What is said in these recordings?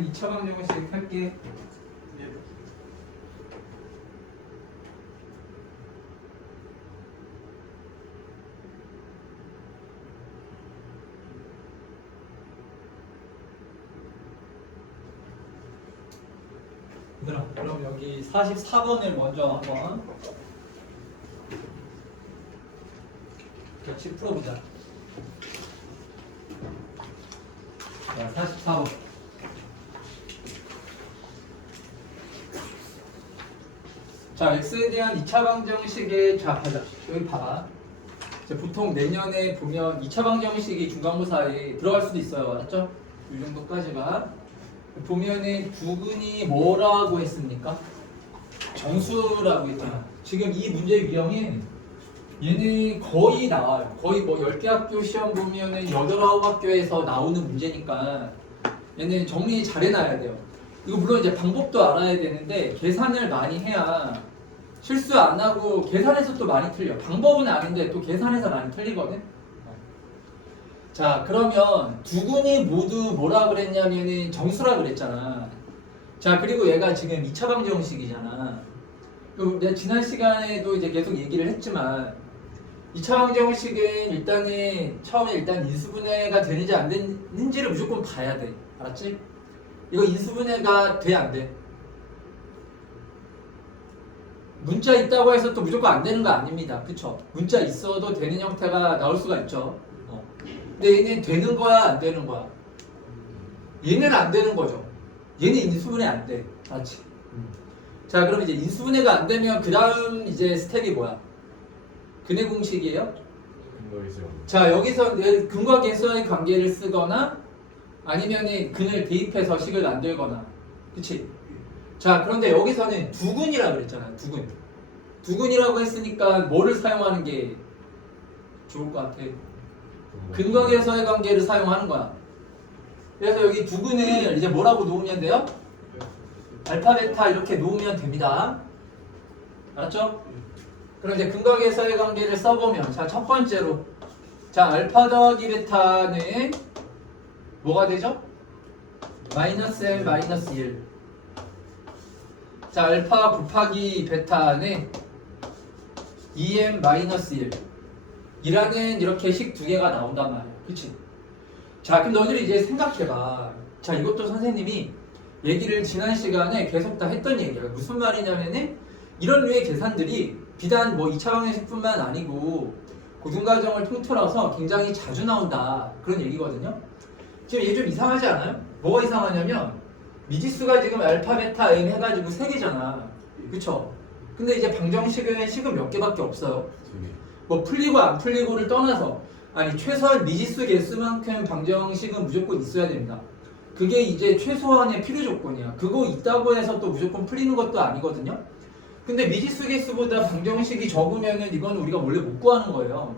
그러면 2차 방정식 할게. 얘들아, 그럼 여기 44번을 먼저 한번 같이 풀어보자. 자, 44번. 자, x에 대한 2차 방정식의 자, 가자. 여기 봐봐. 자, 보통 내년에 보면 2차 방정식이 중간고사에 들어갈 수도 있어요. 알았죠? 이 정도까지가. 보면은 부근이 뭐라고 했습니까? 정수라고 했잖아. 지금 이 문제 유형이 얘는 거의 나와요. 거의 뭐 10개 학교 시험 보면은 8, 9학교에서 나오는 문제니까 얘는 정리 잘 해놔야 돼요. 이거 물론 이제 방법도 알아야 되는데 계산을 많이 해야 실수 안 하고 계산해서 또 많이 틀려. 방법은 아닌데 또 계산해서 많이 틀리거든. 자, 그러면 두 군이 모두 뭐라 그랬냐면은 정수라 그랬잖아. 자, 그리고 얘가 지금 2차 방정식이잖아. 내가 지난 시간에도 이제 계속 얘기를 했지만 2차 방정식은 일단은 처음에 일단 인수분해가 되는지 안 되는지를 무조건 봐야 돼. 알았지? 이거 인수분해가 돼 안 돼? 문자 있다고 해서 또 무조건 안 되는 거 아닙니다. 그쵸? 문자 있어도 되는 형태가 나올 수가 있죠. 근데 얘는 되는 거야, 안 되는 거야? 얘는 안 되는 거죠. 얘는 인수분해 안 돼. 맞지? 자, 그럼 이제 인수분해가 안 되면 그 다음 이제 스텝이 뭐야? 근해 공식이에요? 자, 여기서 근과 계수와의 관계를 쓰거나 아니면 근을 대입해서 식을 만들거나. 그치? 자, 그런데 여기서는 두근이라고 그랬잖아. 두근. 두근이라고 했으니까 뭐를 사용하는 게 좋을 것 같아? 근과 계수와의 관계를 사용하는 거야. 그래서 여기 두근을 이제 뭐라고 놓으면 돼요? 알파, 베타 이렇게 놓으면 됩니다. 알았죠? 그럼 이제 근과 계수와의 관계를 써보면 자, 첫 번째로 자, 알파 더하기 베타는 뭐가 되죠? 마이너스 m 마이너스 1. 자, 알파 곱하기 베타는 2m 마이너스 1 이라는 이렇게 식 두 개가 나온단 말이야. 그치? 자, 그럼 너희들이 이제 생각해봐. 자, 이것도 선생님이 얘기를 지난 시간에 계속 다 했던 얘기야. 무슨 말이냐면은 이런 류의 계산들이 비단 뭐 2차 방정식뿐만 아니고 고등과정을 통틀어서 굉장히 자주 나온다. 그런 얘기거든요. 지금 얘 좀 이상하지 않아요? 뭐가 이상하냐면 미지수가 지금 알파, 베타, m 해가지고 3개잖아. 그쵸? 근데 이제 방정식은 식은 몇 개밖에 없어요. 뭐 풀리고 안 풀리고를 떠나서 아니 최소한 미지수 개수만큼 방정식은 무조건 있어야 됩니다. 그게 이제 최소한의 필요 조건이야. 그거 있다고 해서 또 무조건 풀리는 것도 아니거든요. 근데 미지수 개수보다 방정식이 적으면은 이건 우리가 원래 못 구하는 거예요.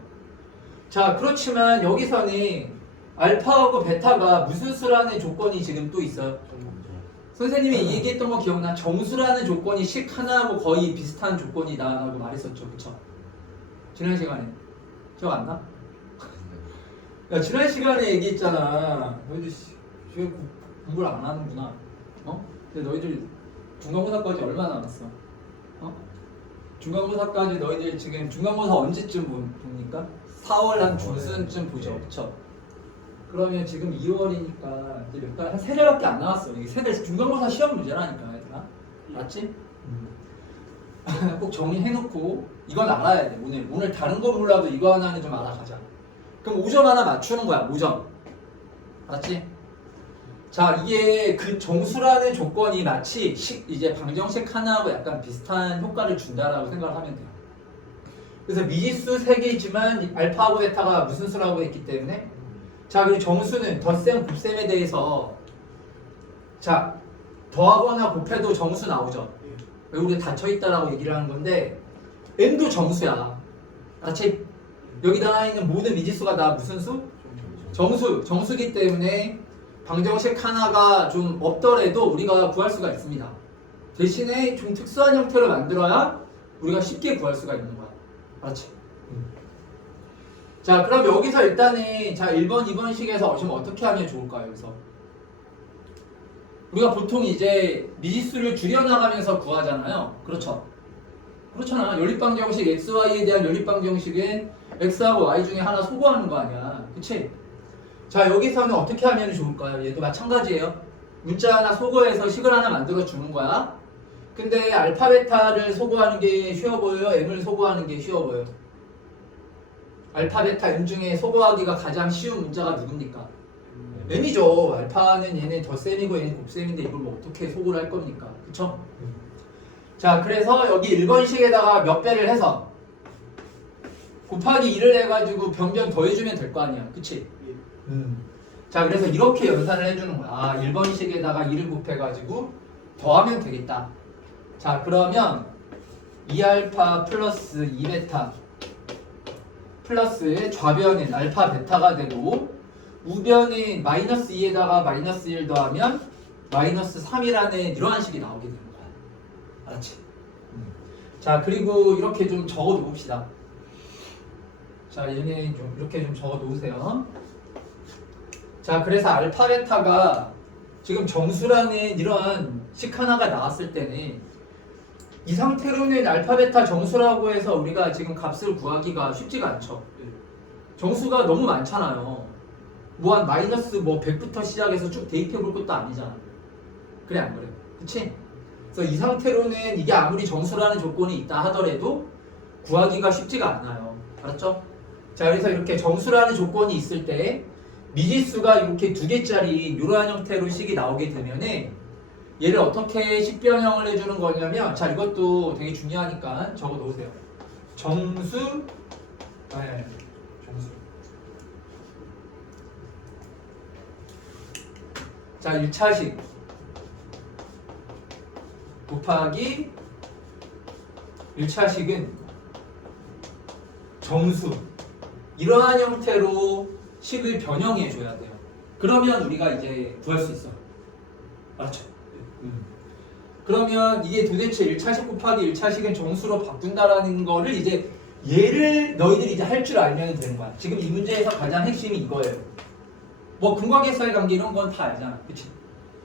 자, 그렇지만 여기서는 알파하고 베타가 무슨 수라는 조건이 지금 또 있어요. 선생님이 얘기했던 거 기억나? 정수라는 조건이 식 하나하고 거의 비슷한 조건이다 라고 말했었죠. 그쵸? 지난 시간에 기억 안 나? 야, 지난 시간에 얘기했잖아. 너희들 지금 공부를 안 하는구나. 어? 근데 너희들 중간고사까지 얼마 남았어? 어? 중간고사까지 너희들 지금 중간고사 언제쯤 봅니까? 4월 한 중순쯤 보죠. 그쵸? 그러면 지금 2월이니까 이제 몇 달, 한 3달밖에 안 남았어. 이게 3달 중간고사 시험 문제라니까, 얘들아. 맞지? 꼭 정리해놓고 이건 알아야 돼. 오늘 다른 거 몰라도 이거 하나는 좀 알아가자. 그럼 5점 하나 맞추는 거야. 5점. 알았지? 자, 이게 그 정수라는 조건이 마치 이제 방정식 하나하고 약간 비슷한 효과를 준다라고 생각을 하면 돼요. 그래서 미지수 3개지만 알파하고 베타가 무슨 수라고 했기 때문에 자, 그리고 정수는 덧셈, 곱셈에 대해서 자, 더하거나 곱해도 정수 나오죠. 우리가 닫혀있다라고 얘기를 하는 건데 n도 정수야. 같이 여기 나와 있는 모든 미지수가 다 무슨 수? 정수기 때문에 방정식 하나가 좀 없더라도 우리가 구할 수가 있습니다. 대신에 좀 특수한 형태로 만들어야 우리가 쉽게 구할 수가 있는 거야. 알았지? 자, 그럼 여기서 일단은 자 1번, 2번 식에서 지금 어떻게 하면 좋을까요? 여기서 우리가 보통 이제 미지수를 줄여나가면서 구하잖아요. 그렇죠? 그렇잖아. 연립방정식 xy에 대한 연립방정식은 x하고 y 중에 하나 소거하는 거 아니야. 그치? 자, 여기서는 어떻게 하면 좋을까요? 얘도 마찬가지예요. 문자 하나 소거해서 식을 하나 만들어 주는 거야. 근데 알파 베타를 소거하는 게 쉬워 보여요? m을 소거하는 게 쉬워 보여요? 알파 베타 m 중에 소거하기가 가장 쉬운 문자가 누굽니까? m이죠. 알파는 얘는 덧셈이고 얘는 곱셈인데 이걸 뭐 어떻게 소거를 할 겁니까? 그쵸? 자, 그래서 여기 1번식에다가 몇 배를 해서 곱하기 2를 해가지고 변변 더해주면 될 거 아니야. 그치? 자, 그래서 이렇게 연산을 해주는 거야. 아, 1번식에다가 2를 곱해가지고 더하면 되겠다. 자, 그러면 2알파 플러스 2베타 플러스 좌변은 알파 베타가 되고 우변은 마이너스 2에다가 마이너스 1 더하면 마이너스 3이라는 이러한 식이 나오게 되는 거야. 알았지? 자, 그리고 이렇게 좀 적어 놓읍시다. 자, 얘네 좀 이렇게 좀 적어 놓으세요. 자, 그래서 알파 베타가 지금 정수라는 이러한 식 하나가 나왔을 때는 이 상태로는 알파 베타 정수라고 해서 우리가 지금 값을 구하기가 쉽지가 않죠. 정수가 너무 많잖아요. 뭐 한 마이너스 뭐 100부터 시작해서 쭉 대입해 볼 것도 아니잖아. 그래 안 그래? 그치? 그래서 이 상태로는 이게 아무리 정수라는 조건이 있다 하더라도 구하기가 쉽지가 않아요. 알았죠? 자, 그래서 이렇게 정수라는 조건이 있을 때 미지수가 이렇게 두 개짜리 이러한 형태로 식이 나오게 되면은 얘를 어떻게 식 변형을 해주는 거냐면, 자, 이것도 되게 중요하니까 적어 놓으세요. 정수, 네, 정수. 자, 1차식 곱하기 1차식은 정수. 이러한 형태로 식을 변형해 줘야 돼요. 그러면 우리가 이제 구할 수 있어. 알았죠? 그러면 이게 도대체 1차식 곱하기 1차식은 정수로 바꾼다라는 거를 이제 얘를 너희들이 이제 할 줄 알면 되는 거야. 지금 이 문제에서 가장 핵심이 이거예요. 뭐 근과계사의 관계 이런 건 다 알잖아. 그치?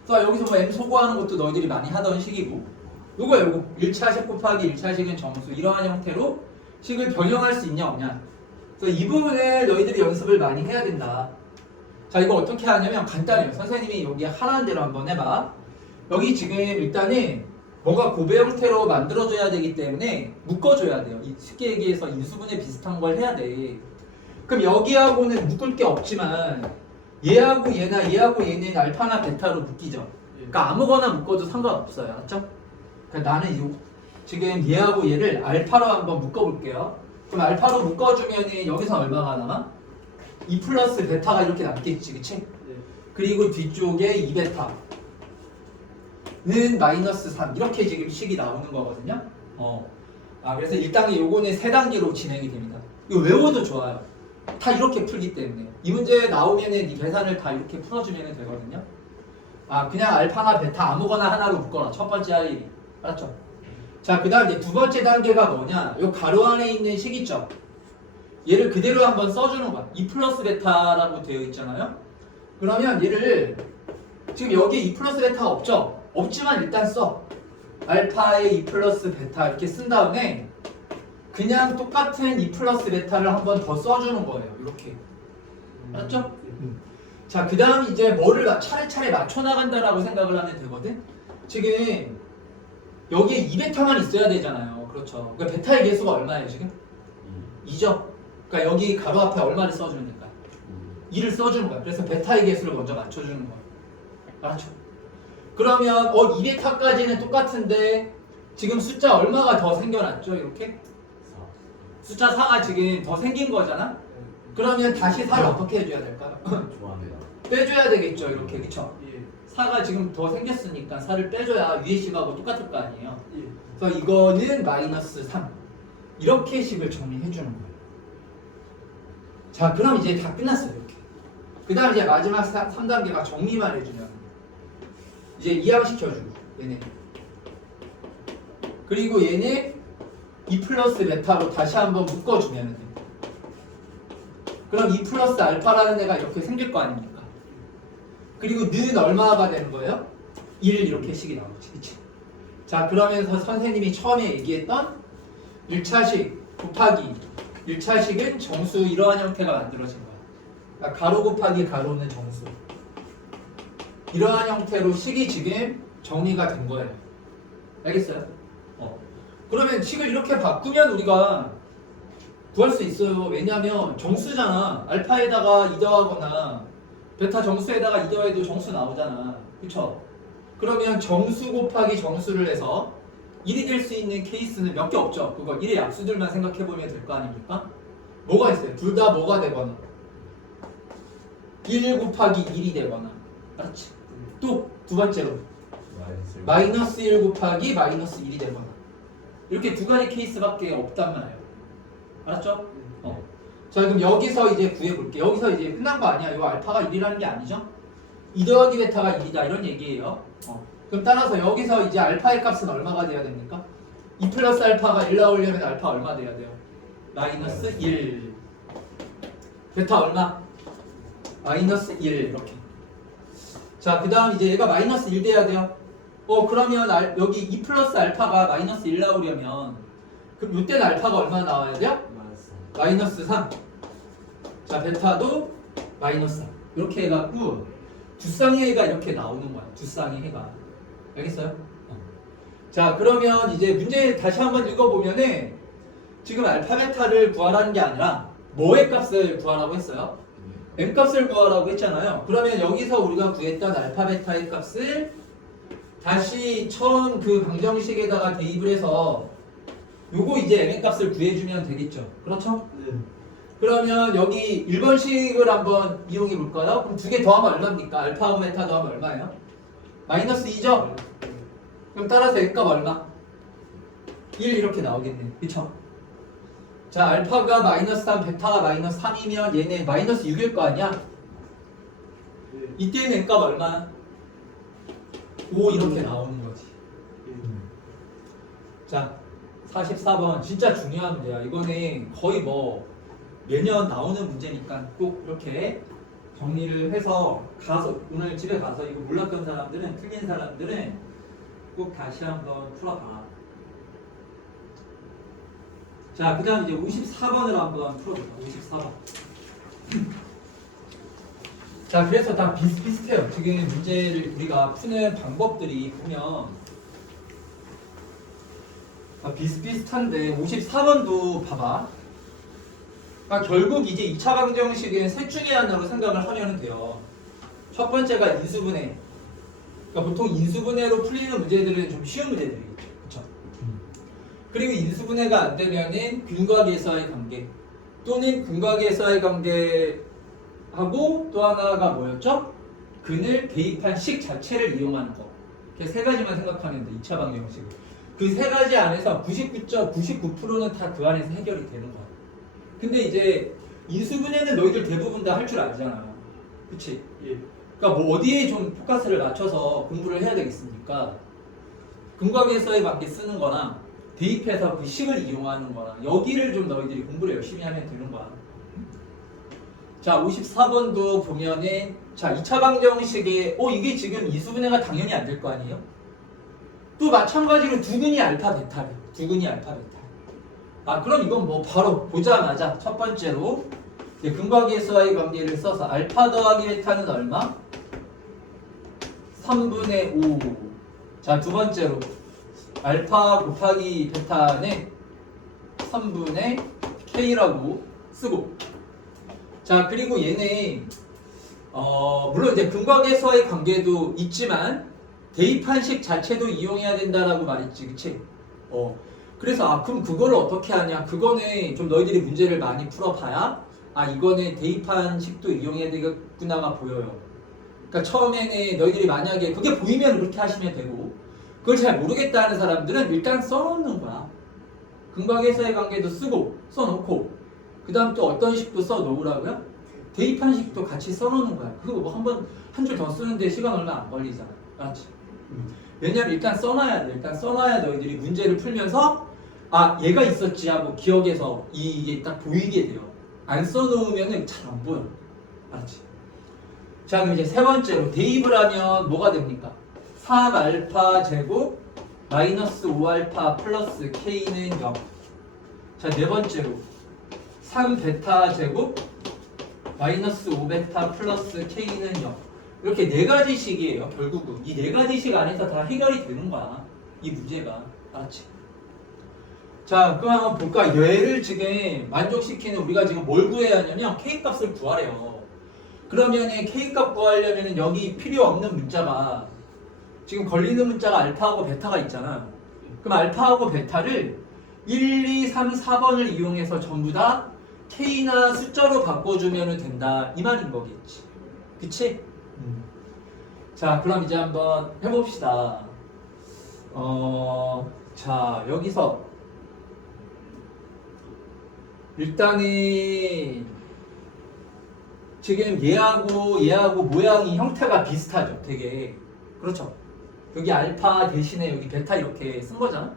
그래서 여기서 뭐 m 소거하는 것도 너희들이 많이 하던 식이고, 요거 1차식 곱하기 1차식은 정수, 이러한 형태로 식을 변형할 수 있냐 없냐. 그래서 이 부분을 너희들이 연습을 많이 해야 된다. 자, 이거 어떻게 하냐면 간단해요. 선생님이 여기 하라는 대로 한번 해봐. 여기 지금 일단은 뭔가 곱의 형태로 만들어줘야 되기 때문에 묶어줘야 돼요. 쉽게 얘기해서 인수분해 비슷한 걸 해야 돼. 그럼 여기하고는 묶을 게 없지만 얘하고 얘나 얘하고 얘는 알파나 베타로 묶이죠. 그러니까 아무거나 묶어도 상관없어요. 알았죠? 그러니까 나는 지금 얘하고 얘를 알파로 한번 묶어볼게요. 그럼 알파로 묶어주면 여기서 얼마가 남아? 2 플러스 베타가 이렇게 남겠지, 그치? 그리고 뒤쪽에 2베타 는 마이너스 3 이렇게 지금 식이 나오는 거거든요. 그래서 1단계 요거는 3단계로 진행이 됩니다. 이거 외워도 좋아요. 다 이렇게 풀기 때문에 이 문제 나오면은 이 계산을 다 이렇게 풀어주면 되거든요. 그냥 알파나 베타 아무거나 하나로 묶어라. 첫 번째 할 일이. 알았죠? 자, 그 다음 이제 두 번째 단계가 뭐냐? 요 가로 안에 있는 식 있죠? 얘를 그대로 한번 써주는 거야. 2 플러스 베타라고 되어 있잖아요. 그러면 얘를 지금 여기에 2 플러스 베타 없죠? 없지만 일단 써. 알파에 2 플러스 베타 이렇게 쓴 다음에 그냥 똑같은 2 플러스 베타를 한번 더 써주는 거예요. 이렇게. 알았죠? 자, 그 다음 이제 뭐를 차례차례 맞춰나간다라고 생각을 하면 되거든? 지금 여기에 2베타만 있어야 되잖아요. 그렇죠. 그러니까 베타의 개수가 얼마예요 지금? 2죠? 그러니까 여기 가로 앞에 얼마를 써주면 될까? 2를 써주는 거야. 그래서 베타의 개수를 먼저 맞춰주는 거야. 알았죠? 그러면 2베타까지는 똑같은데 지금 숫자 얼마가 더 생겨났죠? 이렇게? 숫자 4가 지금 더 생긴 거잖아? 그러면 다시 4를 어떻게 해줘야 될까요? 빼줘야 되겠죠. 이렇게. 그쵸? 4가 지금 더 생겼으니까 4를 빼줘야 위에 식하고 똑같을 거 아니에요. 그래서 이거는 마이너스 3 이렇게 식을 정리해 주는 거예요. 자, 그럼 이제 다 끝났어요. 이렇게. 그 다음 이제 마지막 3단계가 정리만 해주면 이제 이항시켜주고 얘네 그리고 얘네 2 플러스 베타로 다시 한번 묶어주면 돼. 그럼 2 플러스 알파라는 애가 이렇게 생길 거 아닙니까? 그리고 는 얼마가 되는 거예요? 1 이렇게 식이 나오지. 그치? 자, 그러면서 선생님이 처음에 얘기했던 1차식 곱하기 1차식은 정수 이러한 형태가 만들어진 거야. 그러니까 가로 곱하기 가로는 정수. 이러한 형태로 식이 지금 정리가 된 거예요. 알겠어요? 그러면 식을 이렇게 바꾸면 우리가 구할 수 있어요. 왜냐하면 정수잖아. 알파에다가 2 더하거나 베타 정수에다가 2 더해도 정수 나오잖아. 그쵸? 그러면 정수 곱하기 정수를 해서 1이 될 수 있는 케이스는 몇 개 없죠. 그거 1의 약수들만 생각해보면 될 거 아닙니까? 뭐가 있어요? 둘 다 뭐가 되거나 1 곱하기 1이 되거나. 알았지? 또 두 번째로 마이너스 1 곱하기 마이너스 1이 되거나. 이렇게 두 가지 케이스밖에 없단 말이에요. 알았죠? 자, 그럼 여기서 이제 구해볼게. 여기서 이제 끝난 거 아니야. 이 알파가 1이라는 게 아니죠? 2 더하기 베타가 1이다 이런 얘기예요. 그럼 따라서 여기서 이제 알파의 값은 얼마가 돼야 됩니까? 2 플러스 알파가 1 나오려면 알파 얼마 돼야 돼요? 마이너스 1. 베타 얼마? 마이너스 1 이렇게. 자, 그 다음 이제 얘가 마이너스 1 돼야 돼요. 그러면 여기 2 플러스 알파가 마이너스 1 나오려면 그럼 이때는 알파가 얼마 나와야 돼요? 마이너스 3. 자, 베타도 마이너스 3. 이렇게 해갖고 두 쌍의 해가 이렇게 나오는 거야. 두 쌍의 해가. 알겠어요? 자, 그러면 이제 문제 다시 한번 읽어보면은 지금 알파 베타를 구하라는 게 아니라 뭐의 값을 구하라고 했어요? m 값을 구하라고 했잖아요. 그러면 여기서 우리가 구했던 알파 베타의 값을 다시 처음 그 방정식에다가 대입을 해서 요거 이제 m의 값을 구해주면 되겠죠. 그렇죠? 네. 그러면 여기 1번식을 한번 이용해 볼까요? 그럼 두 개 더하면 얼마입니까? 알파하고 베타 더하면 얼마예요? 마이너스 2죠? 그럼 따라서 m값 얼마? 1 이렇게 나오겠네. 그쵸? 자, 알파가 마이너스 3, 베타가 마이너스 3이면 얘네 마이너스 6일 거 아니야? 이때는 m값 얼마? 5 이렇게 나오는 거지. 자, 44번 진짜 중요한 문제야. 이거는 거의 뭐 매년 나오는 문제니까 꼭 이렇게 정리를 해서 가서 오늘 집에 가서 이거 몰랐던 사람들은 틀린 사람들은 꼭 다시 한번 풀어봐. 자, 그 다음 이제 54번을 한번 풀어볼까. 54번. 자, 그래서 다 비슷비슷해요. 지금 문제를 우리가 푸는 방법들이 보면 비슷비슷한데 54번도 봐봐. 그러니까 결국 이제 2차 방정식은 셋 중에 하나로 생각을 하면 돼요. 첫 번째가 인수분해. 그러니까 보통 인수분해로 풀리는 문제들은 좀 쉬운 문제들이겠죠. 그렇죠? 그리고 인수분해가 안 되면은 근과계수와의 관계 또는 근과계수와의 관계하고 또 하나가 뭐였죠? 근을 대입한 식 자체를 이용하는 거. 이렇게 세 가지만 생각하면 돼. 2차 방정식. 그 세 가지 안에서 99.99%는 다 그 안에서 해결이 되는 거야. 근데 이제 인수분해는 너희들 대부분 다 할 줄 알잖아. 그치? 예. 그러니까 뭐 어디에 좀 포커스를 맞춰서 공부를 해야 되겠습니까? 근과계수와의 관계 쓰는 거나 대입해서 그 식을 이용하는 거나 여기를 좀 너희들이 공부를 열심히 하면 되는 거야. 자, 54번도 보면은 자, 2차 방정식에 이게 지금 인수분해가 당연히 안 될 거 아니에요? 또 마찬가지로 두근이 알파 베타래. 두근이 알파 베타. 그럼 이건 뭐 바로 보자마자 첫 번째로 근과계수와의 관계를 써서 알파 더하기 베타는 얼마? 3분의 5. 자, 두 번째로 알파 곱하기 베타는 3분의 K라고 쓰고. 자, 그리고 얘네 물론 이제 근과계수와의 관계도 있지만 대입한 식 자체도 이용해야 된다라고 말했지, 그치? 그래서 그럼 그거를 어떻게 하냐? 그거는 좀 너희들이 문제를 많이 풀어봐야 이거는 대입한 식도 이용해야 되겠구나가 보여요. 그러니까 처음에는 너희들이 만약에 그게 보이면 그렇게 하시면 되고 그걸 잘 모르겠다는 사람들은 일단 써놓는 거야. 근과계수와의 관계도 쓰고 써놓고 그 다음 또 어떤 식도 써놓으라고요? 대입한 식도 같이 써놓는 거야. 그거 뭐 한 줄 더 쓰는데 시간 얼마 안 걸리잖아. 맞지? 왜냐면 일단 써놔야 돼. 일단 써놔야 너희들이 문제를 풀면서 얘가 있었지 하고 기억해서 이게 딱 보이게 돼요. 안 써놓으면 잘 안 보여. 알았지? 자, 그럼 이제 세 번째로 대입을 하면 뭐가 됩니까? 3알파 제곱 마이너스 5알파 플러스 K는 0. 자, 네 번째로 3베타 제곱 마이너스 5베타 플러스 K는 0. 이렇게 네 가지식이에요. 결국은 이 네 가지식 안에서 다 해결이 되는 거야. 이 문제가. 알았지? 자, 그럼 한번 볼까? 얘를 지금 만족시키는 우리가 지금 뭘 구해야 하냐면 K값을 구하래요. 그러면은 K값 구하려면은 여기 필요 없는 문자가 지금 걸리는 문자가 알파하고 베타가 있잖아. 그럼 알파하고 베타를 1, 2, 3, 4번을 이용해서 전부 다 K나 숫자로 바꿔주면 된다. 이 말인 거겠지. 그치? 자, 그럼 이제 한번 해봅시다. 자, 여기서 일단은 지금 얘하고 모양이 형태가 비슷하죠. 되게. 그렇죠. 여기 알파 대신에 여기 베타 이렇게 쓴 거잖아.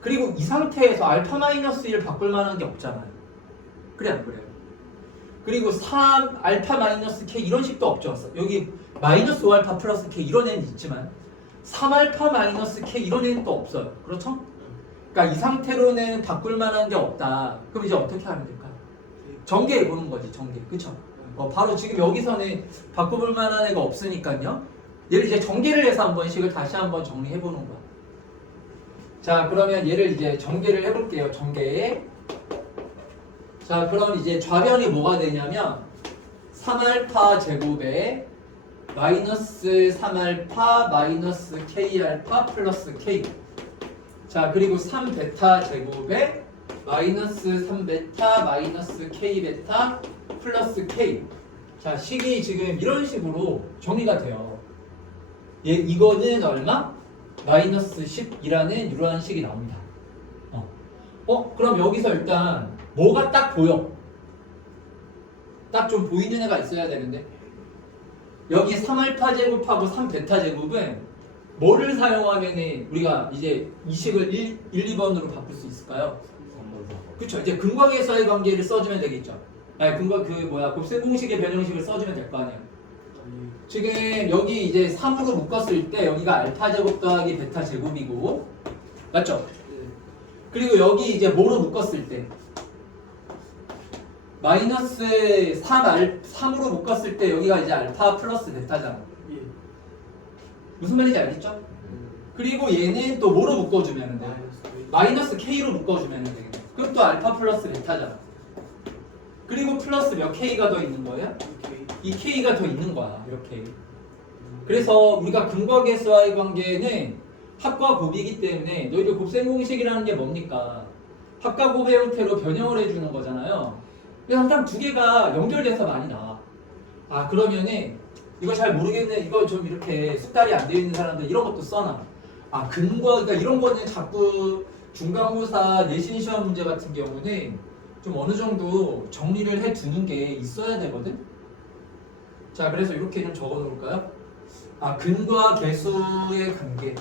그리고 이 상태에서 알파 마이너스 1 바꿀 만한 게 없잖아요. 그래 안 그래요? 그리고 3 알파 마이너스 K 이런 식도 없죠. 여기 마이너스 5알파 플러스 K 이런 애는 있지만 3알파 마이너스 K 이런 애는 또 없어요. 그렇죠? 그러니까 이 상태로는 바꿀 만한 게 없다. 그럼 이제 어떻게 하면 될까요? 전개해 보는 거지. 전개. 그쵸? 바로 지금 여기서는 바꿔볼 만한 애가 없으니까요. 얘를 이제 전개를 해서 한 번씩을 다시 한번 정리해 보는 거야. 자, 그러면 얘를 이제 전개를 해볼게요. 전개. 자, 그럼 이제 좌변이 뭐가 되냐면 3알파 제곱에 마이너스 3알파 마이너스 K알파 플러스 K. 자, 그리고 3베타 제곱에 마이너스 3베타 마이너스 K베타 플러스 K. 자, 식이 지금 이런 식으로 정리가 돼요. 이거는 얼마? 마이너스 10이라는 이러한 식이 나옵니다. 그럼 여기서 일단 뭐가 딱 보여? 딱 좀 보이는 애가 있어야 되는데 여기 3알파 제곱하고 3베타 제곱은 뭐를 사용하면 우리가 이제 이 식을 1, 2번으로 바꿀 수 있을까요? 그쵸. 이제 근과계에서의 관계를 써주면 되겠죠. 아니, 곱셈 공식의 변형식을 써주면 될 거 아니에요. 지금 여기 이제 3으로 묶었을 때 여기가 알파 제곱 더하기 베타 제곱이고, 맞죠? 그리고 여기 이제 뭐로 묶었을 때 마이너스 3으로 묶었을 때 여기가 이제 알파 플러스 베타잖아. 무슨 말인지 알겠죠? 그리고 얘는 또 뭐로 묶어주면 돼? 마이너스 K로 묶어주면 되겠네. 그럼 또 알파 플러스 베타잖아. 그리고 플러스 몇 K가 더 있는 거예요? 이 K가 더 있는 거야. 이렇게. 그래서 우리가 근과계수와의 관계는 합과 곱이기 때문에 너희들 곱셈 공식이라는 게 뭡니까? 합과 곱의 형태로 변형을 해주는 거잖아요. 그래서 항상 두 개가 연결돼서 많이 나와. 아, 그러면은 이거 잘 모르겠네. 이거 좀 이렇게 숙달이 안 되어 있는 사람들 이런 것도 써놔. 아, 그러니까 이런 거는 자꾸 중간고사 내신 시험 문제 같은 경우는 좀 어느 정도 정리를 해 두는 게 있어야 되거든. 자, 그래서 이렇게 좀 적어 놓을까요? 아, 근과 계수의 관계.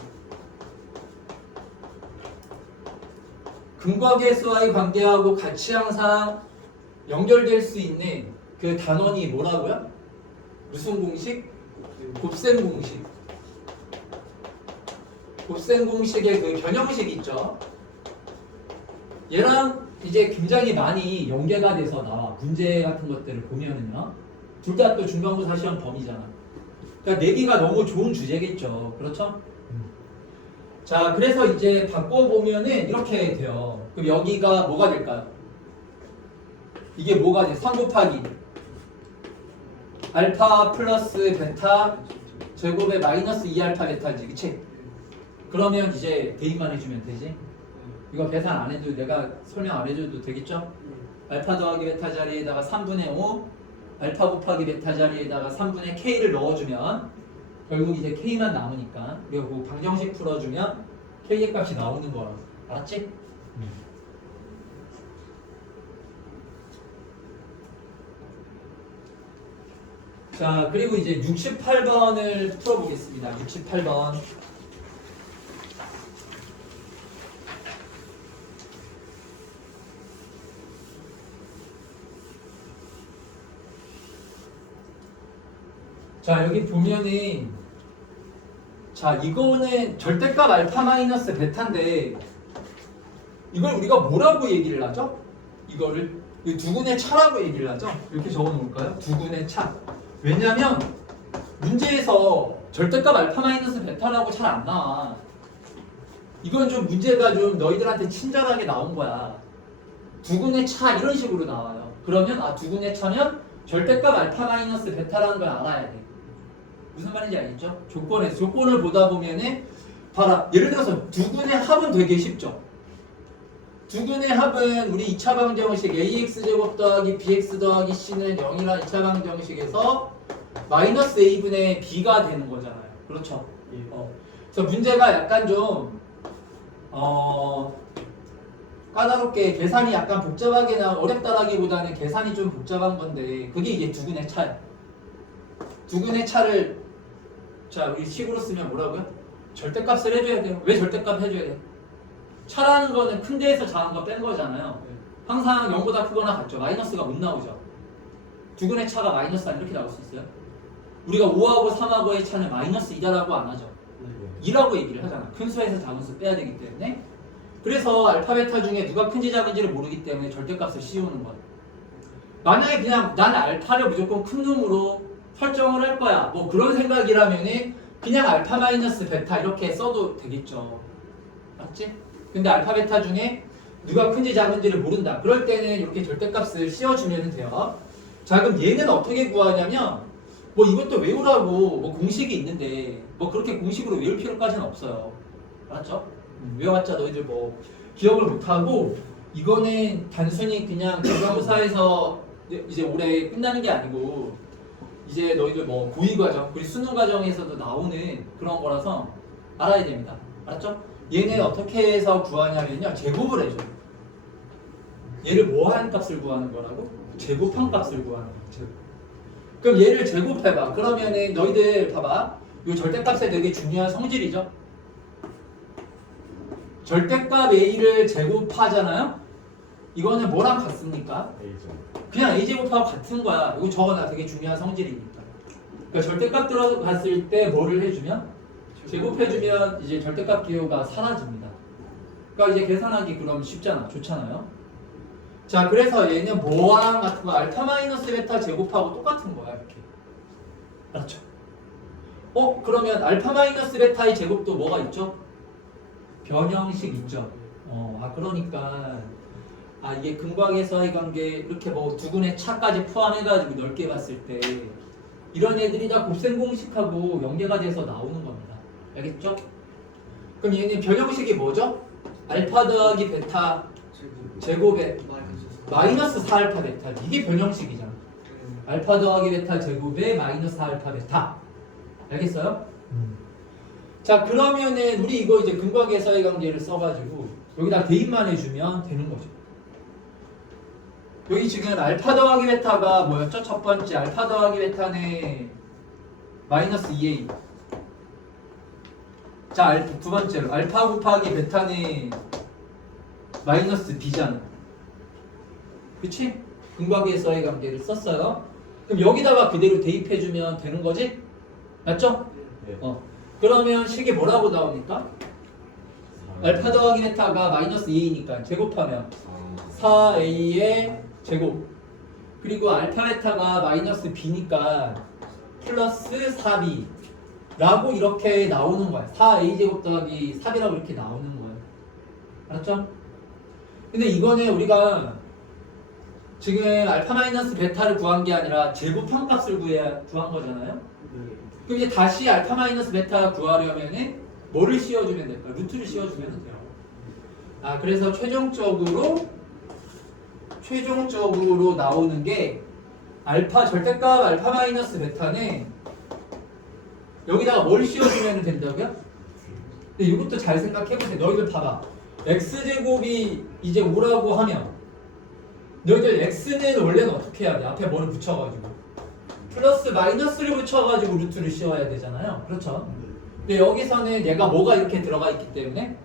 근과 계수와의 관계하고 같이 항상 연결될 수 있는 그 단원이 뭐라고요? 무슨 공식? 곱셈 공식. 곱셈 공식의 그 변형식 있죠. 얘랑 이제 굉장히 많이 연계가 돼서 나와. 문제 같은 것들을 보면은요. 둘 다 또 중간고사 시험 범위잖아. 그러니까 내기가 너무 좋은 주제겠죠. 그렇죠? 자, 그래서 이제 바꿔보면은 이렇게 돼요. 그럼 여기가 뭐가 될까요? 이게 뭐가 돼? 3 곱하기 알파 플러스 베타 제곱에 마이너스 2알파 베타지, 그치? 그러면 이제 대입만 해주면 되지? 이거 계산 안 해도 내가 설명 안 해줘도 되겠죠? 알파 더하기 베타 자리에다가 3분의 5 알파 곱하기 베타 자리에다가 3분의 K를 넣어주면 결국 이제 K만 남으니까 그리고 방정식 풀어주면 K의 값이 나오는 거라고. 알았지? 자, 그리고 이제 68번을 풀어보겠습니다. 68번. 자, 여기 보면은 자, 이거는 절대값 알파 마이너스 베타인데 이걸 우리가 뭐라고 얘기를 하죠? 이거를 이 두근의 차라고 얘기를 하죠? 이렇게 적어 놓을까요? 두근의 차. 왜냐면 문제에서 절대값 알파 마이너스 베타라고 잘 안 나와. 이건 좀 문제가 좀 너희들한테 친절하게 나온 거야. 두근의 차 이런 식으로 나와요. 그러면 두근의 차면 절대값 알파 마이너스 베타라는 걸 알아야 돼. 무슨 말인지 알겠죠? 조건을 보다 보면은 봐라. 예를 들어서 두근의 합은 되게 쉽죠. 두근의 합은 우리 2차 방정식 ax제곱 더하기 bx 더하기 c는 0이란 2차 방정식에서 마이너스 a분의 b가 되는 거잖아요. 그렇죠? 그래서 문제가 약간 좀 까다롭게 계산이 약간 복잡하게 어렵다라기보다는 계산이 좀 복잡한 건데 그게 이게 두근의 차예요. 두근의 차를 자 우리 식으로 쓰면 뭐라고요? 절대값을 해줘야 돼요. 왜 절대값 해줘야 돼요? 차라는 거는 큰 데에서 작은 거 뺀 거잖아요. 항상 0보다 크거나 같죠. 마이너스가 못 나오죠. 두근의 차가 마이너스 안 이렇게 나올 수 있어요? 우리가 5하고 3하고의 차는 마이너스 2다라고 안 하죠. 2라고 얘기를 하잖아. 큰 수에서 작은 수 빼야 되기 때문에. 그래서 알파 베타 중에 누가 큰지 작은지를 모르기 때문에 절대값을 씌우는 거예요. 만약에 그냥 난 알파를 무조건 큰 놈으로 설정을 할 거야. 뭐 그런 생각이라면은 그냥 알파 마이너스 베타 이렇게 써도 되겠죠. 맞지? 근데 알파 베타 중에 누가 큰지 작은지를 모른다. 그럴 때는 이렇게 절대값을 씌워주면 돼요. 자, 그럼 얘는 어떻게 구하냐면 뭐 이것도 외우라고 뭐 공식이 있는데 뭐 그렇게 공식으로 외울 필요까지는 없어요. 알았죠? 외워봤자 너희들 뭐 기억을 못하고 이거는 단순히 그냥 교과서에서 이제 올해 끝나는 게 아니고 이제 너희들 뭐 고위 과정 그리고 수능 과정에서도 나오는 그런 거라서 알아야 됩니다. 알았죠? 얘는 어떻게 해서 구하냐면요. 제곱을 해줘요. 얘를 뭐 하는 값을 구하는 거라고? 제곱한 값을 구하는 거예요. 제곱. 그럼 얘를 제곱해봐. 그러면은 너희들 봐봐. 이 절대값에 되게 중요한 성질이죠. 절대값 a를 제곱하잖아요. 이거는 뭐랑 같습니까? 그냥 a제곱하고 같은 거야. 이거 적어놔. 되게 중요한 성질이니까. 그러니까 절대값 들어갔을 때 뭐를 해주면? 제곱해주면 이제 절대값 기호가 사라집니다. 그러니까 이제 계산하기 그럼 쉽잖아. 좋잖아요. 자, 그래서 얘는 뭐랑 같은 거 알파 마이너스 베타 제곱하고 똑같은 거야. 이렇게. 알았죠? 그러면 알파 마이너스 베타의 제곱도 뭐가 있죠? 변형식 있죠. 그러니까 이게 근각에서의 관계 이렇게 뭐 두근의 차까지 포함해가지고 넓게 봤을 때 이런 애들이 다 곱셈 공식하고 연계가 돼서 나오는 겁니다. 알겠죠? 그럼 얘는 변형식이 뭐죠? 알파 더하기 베타 제곱에 마이너스 4알파 베타. 이게 변형식이잖아. 알파 더하기 베타 제곱에 마이너스 4알파 베타. 알겠어요? 자, 그러면은 우리 이거 이제 근각에서의 관계를 써가지고 여기다 대입만 해주면 되는 거죠. 여기 지금 알파 더하기 베타가 뭐였죠? 첫 번째 알파 더하기 베타는 마이너스 2a. 자, 두 번째로 알파 곱하기 베타는 마이너스 b잖아. 그치? 근각에서의 관계를 썼어요. 그럼 여기다가 그대로 대입해주면 되는 거지? 맞죠? 네. 그러면 식이 뭐라고 나옵니까? 알파 더하기 베타가 마이너스 2a니까 제곱하면 4a의 제곱 그리고 알파 베타가 마이너스 b니까 플러스 4b 라고 이렇게 나오는 거야. 4a 제곱 더하기 4b라고 이렇게 나오는 거야. 알았죠? 근데 이거는 우리가 지금 알파 마이너스 베타를 구한 게 아니라 제곱한 값을 구한 거잖아요. 그럼 이제 다시 알파 마이너스 베타 구하려면은 뭐를 씌워주면 될까? 루트를 씌워주면 돼요. 그래서 최종적으로 나오는 게 절대값 알파 마이너스 베타는 여기다가 뭘 씌워주면 된다고요? 근데 이것도 잘 생각해보세요. 너희들 봐봐. x제곱이 이제 5라고 하면 너희들 x는 원래는 어떻게 해야 돼? 앞에 뭐를 붙여가지고 플러스 마이너스를 붙여가지고 루트를 씌워야 되잖아요. 그렇죠? 근데 여기서는 얘가 뭐가 이렇게 들어가 있기 때문에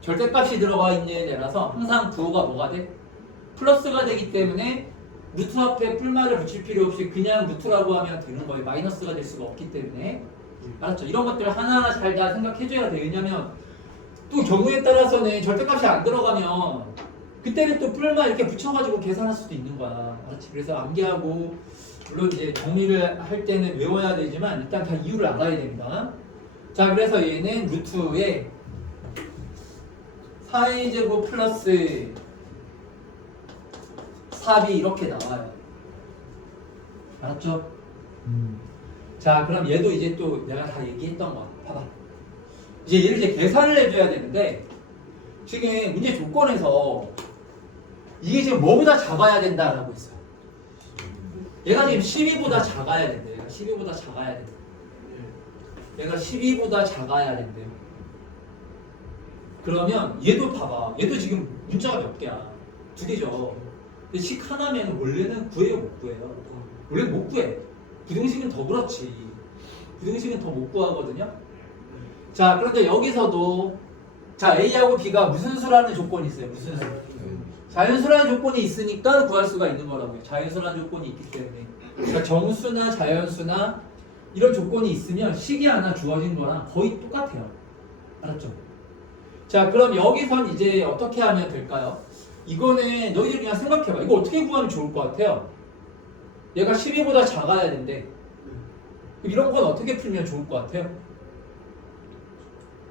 절대값이 들어가 있는 애라서 항상 부호가 뭐가 돼? 플러스가 되기 때문에 루트 앞에 뿔말을 붙일 필요 없이 그냥 루트라고 하면 되는 거예요. 마이너스가 될 수가 없기 때문에. 알았죠? 이런 것들 하나하나 잘 다 생각해줘야 돼. 왜냐면 또 경우에 따라서는 절대값이 안 들어가면 그때는 또 뿔만 이렇게 붙여가지고 계산할 수도 있는 거야. 알았지? 그래서 암기하고 물론 이제 정리를 할 때는 외워야 되지만 일단 다 이유를 알아야 됩니다. 자, 그래서 얘는 루트에 4a제곱 플러스 4b 이렇게 나와요. 알았죠? 자, 그럼 얘도 이제 또 내가 다 얘기했던 거 봐봐. 이제 얘를 이제 계산을 해줘야 되는데 지금 문제 조건에서 이게 지금 뭐보다 작아야 된다라고 했어요. 얘가 지금 12보다 작아야 된대. 얘가 12보다 작아야 된대. 얘가 12보다 작아야 된대요. 그러면 얘도 봐봐. 얘도 지금 문자가 몇 개야? 2개죠. 근데 식 하나면 원래는 구해요, 못 구해요? 원래는 못 구해. 부등식은 더 그렇지. 부등식은 더 못 구하거든요. 자, 그런데 여기서도 자, A하고 B가 무슨 수라는 조건이 있어요. 무슨 수? 자연수라는 조건이 있으니까 구할 수가 있는 거라고요. 자연수라는 조건이 있기 때문에. 그러니까 정수나 자연수나 이런 조건이 있으면 식이 하나 주어진 거랑 거의 똑같아요. 알았죠? 자, 그럼 여기선 이제 어떻게 하면 될까요? 이거는 너희들 그냥 생각해봐. 이거 어떻게 구하면 좋을 것 같아요? 얘가 12보다 작아야 된대. 이런 건 어떻게 풀면 좋을 것 같아요?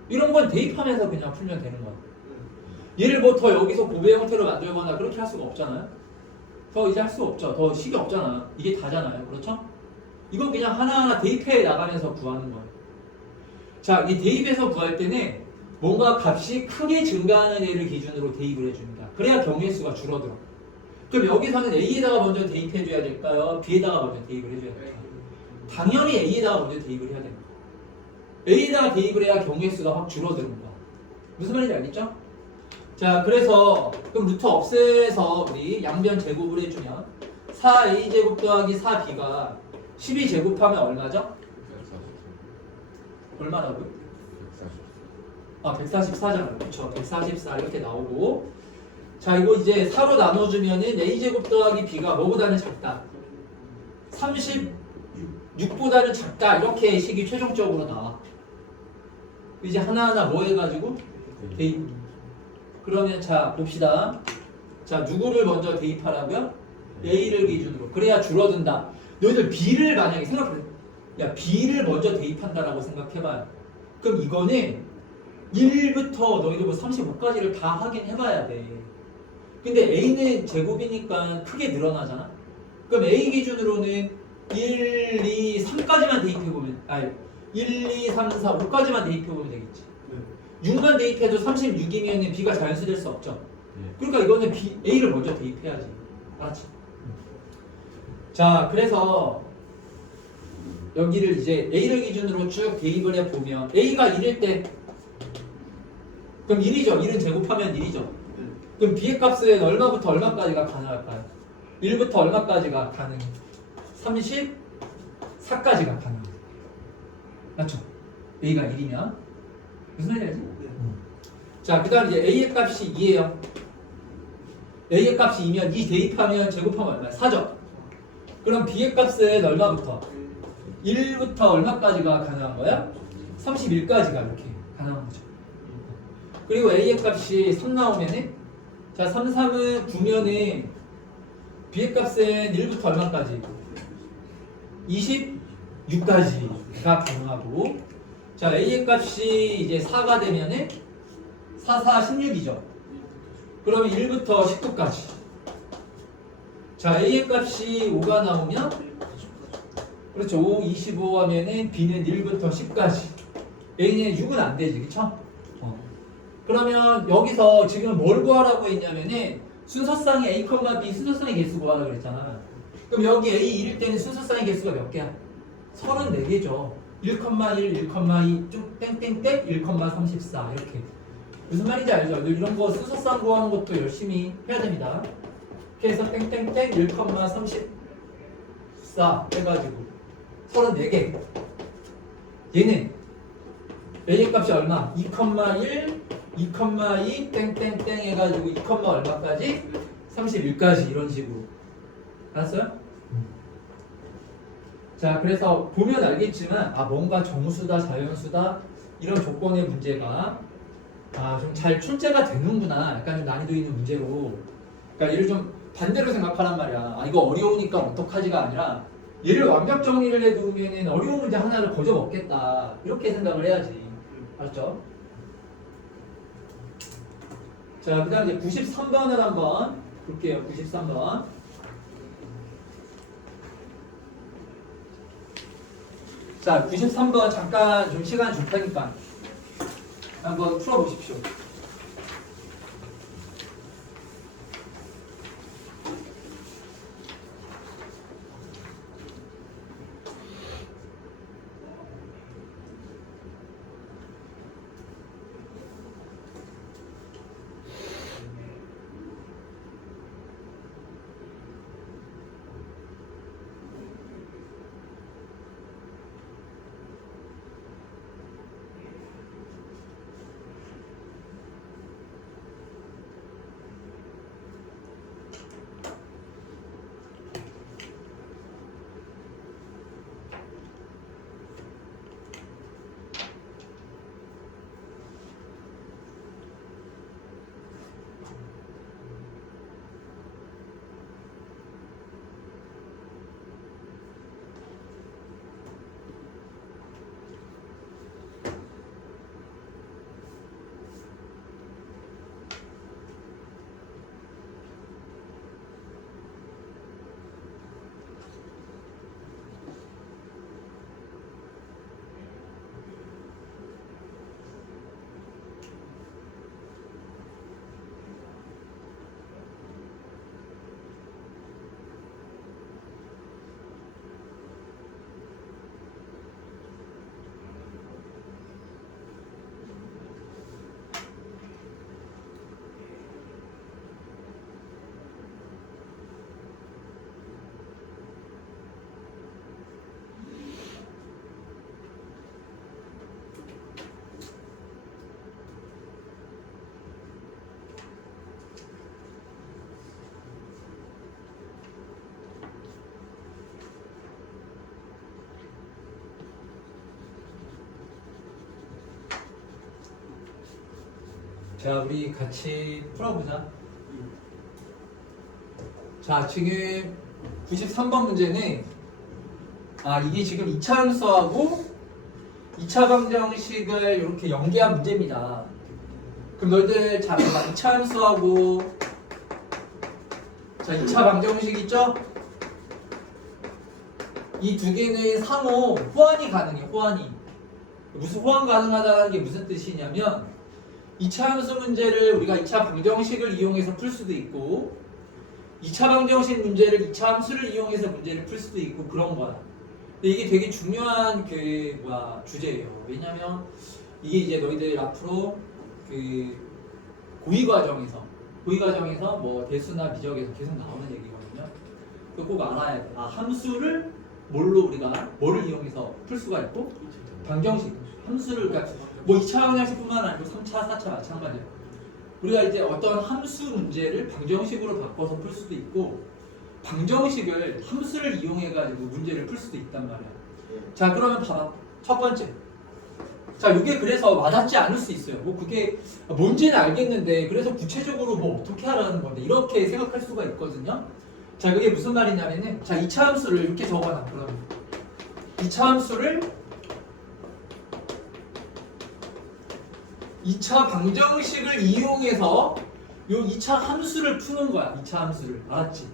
이런 건 대입하면서 그냥 풀면 되는 거야. 얘를 뭐 더 여기서 고배 형태로 만들거나 그렇게 할 수가 없잖아요. 더 이제 할 수 없죠. 더 식이 없잖아요. 이게 다잖아요. 그렇죠? 이건 그냥 하나하나 대입해 나가면서 구하는 거예요. 자, 이 대입해서 구할 때는 뭔가 값이 크게 증가하는 애를 기준으로 대입을 해줍니다. 그래야 경우의 수가 줄어들어. 그럼 여기서는 A에다가 먼저 대입해줘야 될까요? B에다가 먼저 대입을 해줘야 될까요? 당연히 A에다가 먼저 대입을 해야 됩니다. A에다가 대입을 해야 경우의 수가 확 줄어드는 거야. 무슨 말인지 알겠죠? 자, 그래서 그럼 루트 없애서 우리 양변 제곱을 해주면 4a제곱 더하기 4b가 12제곱하면 얼마죠? 얼마라고요? 144잖아요. 그쵸? 144 이렇게 나오고, 자, 이거 이제 4로 나눠주면은 a제곱 더하기 b가 뭐보다는 작다? 36보다는 작다. 이렇게 식이 최종적으로 나와. 이제 하나하나 뭐 해가지고? 대입. 그러면 자, 봅시다. 자, 누구를 먼저 대입하라고요? A를 기준으로. 그래야 줄어든다. 너희들 B를 만약에 생각해. 야, B를 먼저 대입한다라고 생각해봐요. 그럼 이거는 1부터 너희들 뭐 35까지를 다 하긴 해봐야 돼. 근데 A는 제곱이니까 크게 늘어나잖아. 그럼 A 기준으로는 1, 2, 3까지만 대입해보면, 아니, 1, 2, 3, 4, 5까지만 대입해보면 되겠지. 6만 대입해도 36이면 B가 자연수 될 수 없죠. 그러니까 이거는 A를 먼저 대입해야지. 알았지? 자, 그래서 여기를 이제 A를 기준으로 쭉 대입을 해보면 A가 1일 때 그럼 1이죠. 1은 제곱하면 1이죠. 그럼 B의 값은 얼마부터 얼마까지가 가능할까요? 1부터 얼마까지가 가능해? 34까지가 가능해. 맞죠? A가 1이면 무슨 말인지 알지? 자, 그 다음 이제 A의 값이 2예요. A의 값이 2면 2 대입하면 제곱하면 얼마야? 4죠? 그럼 B의 값은 얼마부터? 1부터 얼마까지가 가능한 거야? 31까지가 이렇게 가능한 거죠. 그리고 A의 값이 3 나오면은 자, 3, 3은 9면은 B의 값은 1부터 얼마까지? 26까지가 가능하고, 자, A의 값이 이제 4가 되면은 4, 4, 16이죠. 그러면 1부터 19까지. 자, A의 값이 5가 나오면 그렇죠. 5, 25 하면은 B는 1부터 10까지. A는 6은 안 되지. 그쵸? 그러면 여기서 지금 뭘 구하라고 했냐면은 순서상의 A, B 순서상의 개수 구하라고 그랬잖아. 그럼 여기 A 1일 때는 순서상의 개수가 몇 개야? 34개죠. 1,1, 1,2, 쭉 땡땡땡 1,34 이렇게. 무슨 말인지 알죠? 이런 거 순서상 구하는 것도 열심히 해야 됩니다. 이렇게 해서 땡땡땡 1,34 해가지고 34개. 얘는 A의 값이 얼마? 2,1, 2,2 땡땡땡 해가지고 2, 얼마까지? 31까지 이런 식으로. 알았어요? 자, 그래서 보면 알겠지만 뭔가 정수다, 자연수다 이런 조건의 문제가 좀 잘 출제가 되는구나. 약간 좀 난이도 있는 문제로. 그러니까 얘를 좀 반대로 생각하란 말이야. 이거 어려우니까 어떡하지가 아니라 얘를 완벽 정리를 해두면은 어려운 문제 하나를 거저 먹겠다. 이렇게 생각을 해야지. 알았죠? 자, 그 다음 이제 93번을 한번 볼게요. 93번. 자, 93번 잠깐 좀 시간 줄 테니까 한번 풀어보십시오. 자, 우리 같이 풀어보자. 자, 지금 93번 문제는 이게 지금 2차 함수하고 2차 방정식을 이렇게 연계한 문제입니다. 그럼 너희들 잘 알아. 2차 함수하고 2차 방정식 있죠? 이 두 개는 상호 호환이 가능해. 호환이. 무슨 호환 가능하다는 게 무슨 뜻이냐면 2차 함수 문제를 우리가 2차 방정식을 이용해서 풀 수도 있고 2차 방정식 문제를 2차 함수를 이용해서 문제를 풀 수도 있고 그런 거야. 근데 이게 되게 중요한 주제예요. 왜냐면 이게 이제 너희들 앞으로 고위 과정에서 뭐 대수나 미적에서 계속 나오는 얘기거든요. 그거 꼭 알아야 돼. 함수를 뭐를 이용해서 풀 수가 있고 방정식 함수를 그러니까 뭐 2차 방정식뿐만 아니고 3차, 4차 마찬가지예요. 우리가 이제 어떤 함수 문제를 방정식으로 바꿔서 풀 수도 있고 방정식을 함수를 이용해가지고 문제를 풀 수도 있단 말이야. 자, 그러면 봐봐. 첫 번째. 자, 이게 그래서 와닿지 않을 수 있어요. 뭐 그게 뭔지는 알겠는데 그래서 구체적으로 뭐 어떻게 하라는 건데 이렇게 생각할 수가 있거든요. 자, 그게 무슨 말이냐면은 2차 함수를 이렇게 적어놔. 그러면 2차 함수를 2차 방정식을 이용해서 요 2차 함수를 푸는 거야. 2차 함수를. 알았지?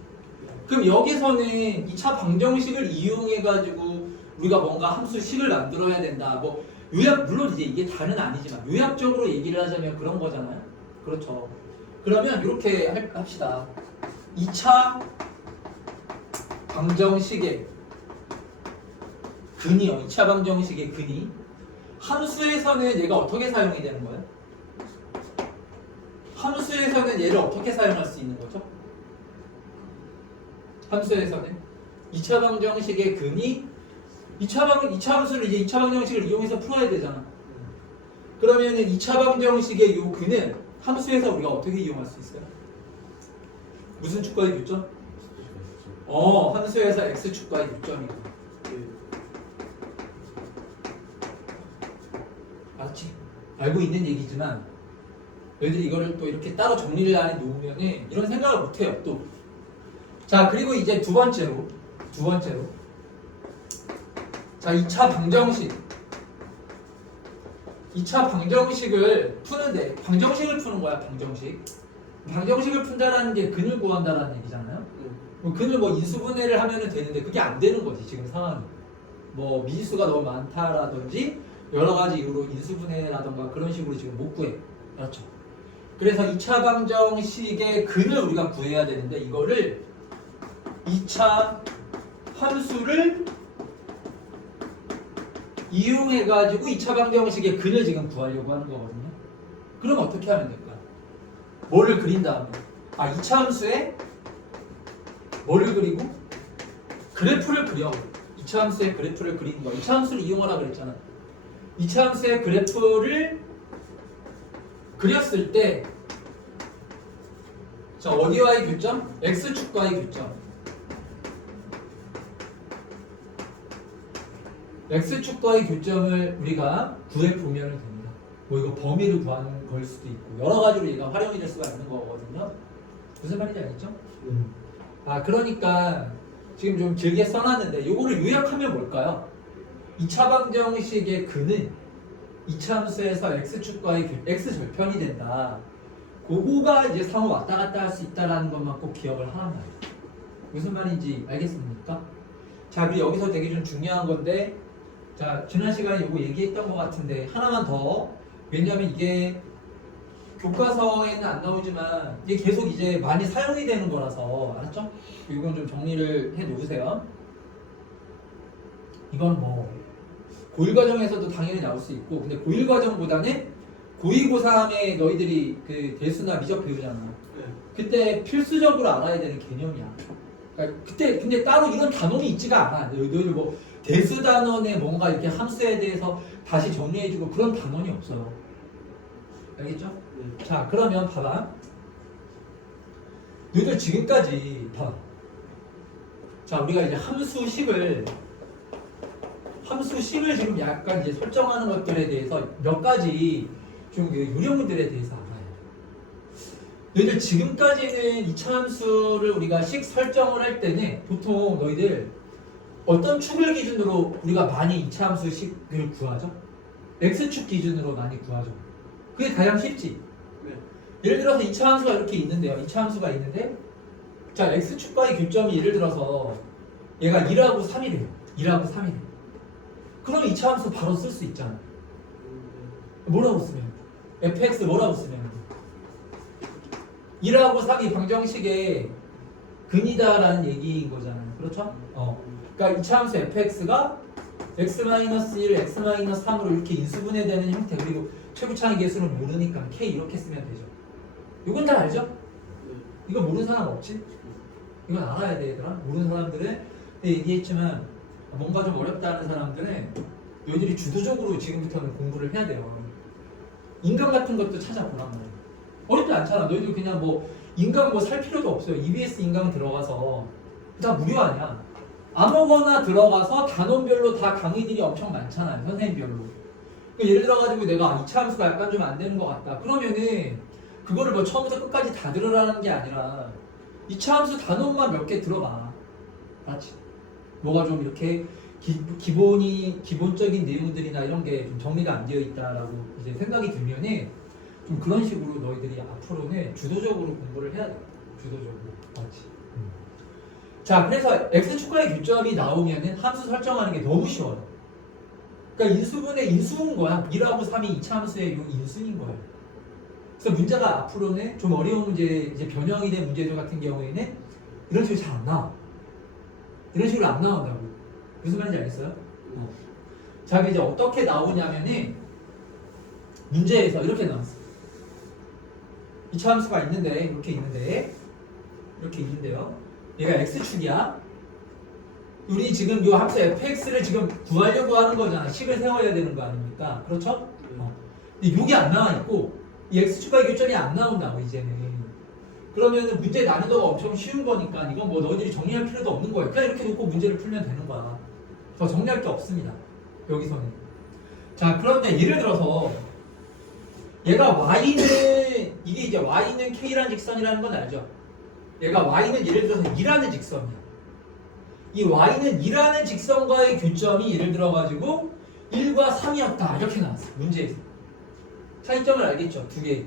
그럼 여기서는 2차 방정식을 이용해가지고 우리가 뭔가 함수식을 만들어야 된다. 뭐 물론 이제 이게 다는 아니지만 요약적으로 얘기를 하자면 그런 거잖아요. 그렇죠. 그러면 이렇게 합시다. 2차 방정식의 근이요. 2차 방정식의 근이 함수에서는 얘가 어떻게 사용이 되는 거예요? 함수에서는 얘를 어떻게 사용할 수 있는 거죠? 함수에서는 2차 방정식의 근이 2차 함수를 이제 2차 방정식을 이용해서 풀어야 되잖아. 그러면은 2차 방정식의 요 근은 함수에서 우리가 어떻게 이용할 수 있어요? 무슨 축과의 교점? 함수에서 x축과의 교점이고 알고 있는 얘기지만 너희들이 이거를 또 이렇게 따로 정리를 안에 놓으면 이런 생각을 못해요 또. 자 그리고 이제 두 번째로 자 2차 방정식 2차 방정식을 푸는데 방정식을 푸는 거야 방정식을 푼다라는 게 근을 구한다라는 얘기잖아요. 근을 뭐 인수분해를 하면은 되는데 그게 안 되는 거지 지금 상황이. 뭐 미지수가 너무 많다라든지 여러 가지 이유로 인수분해라던가 그런 식으로 지금 못 구해. 그렇죠. 그래서 2차 방정식의 근을 우리가 구해야 되는데 이거를 2차 함수를 이용해가지고 2차 방정식의 근을 지금 구하려고 하는 거거든요. 그럼 어떻게 하면 될까? 뭐를 그린 다음에 2차 함수에 뭐를 그리고? 그래프를 그려. 2차 함수의 그래프를 그리는 거야. 2차 함수를 이용하라 그랬잖아. 2차 함수의 그래프를 그렸을 때 자, 어디와의 교점? X축과의 교점. X축과의 교점을 우리가 구해보면 됩니다. 뭐 이거 범위를 구하는 걸 수도 있고 여러 가지로 얘가 활용이 될 수가 있는 거거든요. 무슨 말인지 알겠죠? 그러니까 지금 좀 길게 써놨는데 요거를 요약하면 뭘까요? 2차 방정식의 근은 2차 함수에서 X축과의 X절편이 된다. 그거가 이제 상호 왔다 갔다 할 수 있다라는 것만 꼭 기억을 하란 말이에요. 무슨 말인지 알겠습니까? 자, 그리고 여기서 되게 좀 중요한 건데 자, 지난 시간에 요거 얘기했던 것 같은데 하나만 더. 왜냐면 이게 교과서에는 안 나오지만 이게 계속 이제 많이 사용이 되는 거라서 알았죠? 이건 좀 정리를 해 놓으세요. 이건 뭐 고1 과정에서도 당연히 나올 수 있고 근데 고1 과정보다는 고2, 고3에 너희들이 그 대수나 미적 배우잖아. 그때 필수적으로 알아야 되는 개념이야. 그러니까 그때 근데 따로 이런 단원이 있지가 않아. 너희들 뭐 대수 단원에 뭔가 이렇게 함수에 대해서 다시 정리해주고 그런 단원이 없어요. 알겠죠? 자, 그러면 봐봐. 너희들 지금까지 봐봐. 자, 우리가 이제 함수식을 지금 약간 이제 설정하는 것들에 대해서 몇 가지 좀 유령들에 대해서 알아요. 너희들 지금까지는 2차 함수를 우리가 식 설정을 할 때는 보통 너희들 어떤 축을 기준으로 우리가 많이 2차 함수 식을 구하죠? X축 기준으로 많이 구하죠. 그게 가장 쉽지. 예를 들어서 2차 함수가 이렇게 있는데요. 2차 함수가 있는데 자 X축과의 교점이 예를 들어서 얘가 1하고 3이래요. 1하고 3이래요. 그럼 2차 함수 바로 쓸 수 있잖아. 뭐라고 쓰면? fx 뭐라고 쓰면? 1하고 3이 방정식의 근이다라는 얘기인 거잖아요. 그렇죠? 그러니까 2차 함수 fx가 x-1, x-3으로 이렇게 인수분해되는 형태 그리고 최고차의 개수를 모르니까 k 이렇게 쓰면 되죠. 이건 다 알죠? 이거 모르는 사람 없지? 이건 알아야 돼 얘들아. 모르는 사람들은 얘기했지만 뭔가 좀 어렵다는 사람들은 너희들이 주도적으로 지금부터는 공부를 해야 돼요. 인강 같은 것도 찾아보란 말이야. 어렵지 않잖아. 너희들 그냥 뭐 인강 뭐 살 필요도 없어요. EBS 인강 들어가서 다 무료 아니야. 아무거나 들어가서 단원별로 다 강의들이 엄청 많잖아요. 선생님별로. 예를 들어가지고 내가 2차 함수가 약간 좀 안 되는 것 같다. 그러면은 그거를 뭐 처음부터 끝까지 다 들으라는 게 아니라 2차 함수 단원만 몇 개 들어봐. 맞지? 뭐가 좀 이렇게 기본적인 내용들이나 이런 게 좀 정리가 안 되어 있다라고 이제 생각이 들면은 좀 그런 식으로 너희들이 앞으로는 주도적으로 공부를 해야 돼. 주도적으로. 맞지? 자, 그래서 X축과의 교점이 나오면은 함수 설정하는 게 너무 쉬워요. 그러니까 인수분의 인수인 거야. 1하고 3이 2차 함수의 요 인수인 거예요. 그래서 문제가 앞으로는 좀 어려운 문제, 이제 변형이 된 문제들 같은 경우에는 이런 식으로 잘 안 나와. 이런 식으로 안 나온다고. 무슨 말인지 알겠어요? 자, 이제 어떻게 나오냐면은 문제에서 이렇게 나왔어. 2차 함수가 있는데 이렇게 있는데요. 얘가 x축이야. 우리 지금 이 함수 fx를 지금 구하려고 하는 거잖아. 식을 세워야 되는 거 아닙니까? 그렇죠? 근데 이게 안 나와 있고 이 x축과의 교점이 안 나온다고 이제는. 그러면은 문제 난이도가 엄청 쉬운 거니까 이건 뭐 너희들이 정리할 필요도 없는 거예요. 그냥 이렇게 놓고 문제를 풀면 되는 거야. 더 정리할 게 없습니다. 여기서는. 자, 그런데 예를 들어서 얘가 y는 이게 이제 y는 k라는 직선이라는 건 알죠? 얘가 y는 예를 들어서 2라는 직선이야. 이 y는 2라는 직선과의 교점이 예를 들어 가지고 1과 3이었다 이렇게 나왔어 문제에서. 차이점을 알겠죠? 두 개.